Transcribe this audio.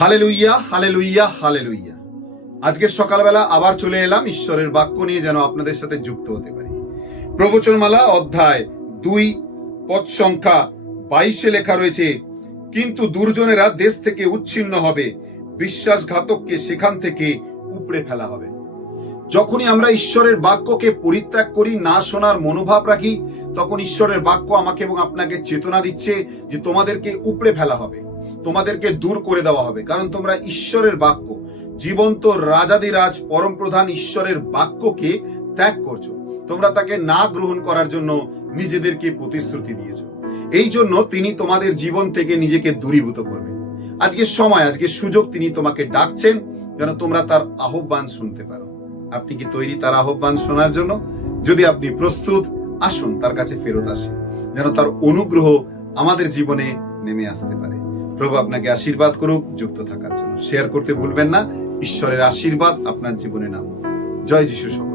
Hallelujah hallelujah hallelujah. আজকে সকালবেলা আবার চলে এলাম ঈশ্বরের বাক্য নিয়ে যেন আপনাদের সাথে যুক্ত হতে পারি। প্রবচনমালা অধ্যায় দুই, পদ সংখ্যা বাইশে লেখা রয়েছে, কিন্তু দুর্জনেরা দেশ থেকে উচ্ছিন্ন হবে, বিশ্বাসঘাতককে সেখান থেকে উপড়ে ফেলা হবে। যখনই আমরা ঈশ্বরের বাক্যকে পরিত্যাগ করি, না শোনার মনোভাব রাখি, তখন ঈশ্বরের বাক্য আমাকে এবং আপনাকে চেতনা দিচ্ছে যে তোমাদেরকে উপড়ে ফেলা হবে। তোমাদেরকে দূর করে দেওয়া হবে। কারণ তোমরা ঈশ্বরের বাক্য, জীবন্ত রাজাদিরাজ পরম প্রধান ঈশ্বরের বাক্যকে ত্যাগ করছ। তোমরা তাকে না গ্রহণ করার জন্য নিজেদেরকে প্রতিশ্রুতি দিয়েছ। এই জন্য তিনি তোমাদের জীবন থেকে নিজেকে দূরীভূত করবেন। আজকে সময়, আজকে সুযোগ তিনি তোমাকে ডাকছেন, যেন তোমরা তার আহ্বান শুনতে পারো। আপনি কি তৈরি তার আহ্বান শোনার জন্য? যদি আপনি প্রস্তুত, আসুন, তার কাছে ফেরত আসে, যেন তার অনুগ্রহ আমাদের জীবনে নেমে আসতে পারে। প্রভু আপনাকে আশীর্বাদ করুক, যুক্ত থাকার জন্য। শেয়ার করতে ভুলবেন না। ঈশ্বরের আশীর্বাদ আপনার জীবনে নাম জয় যিশু সকল।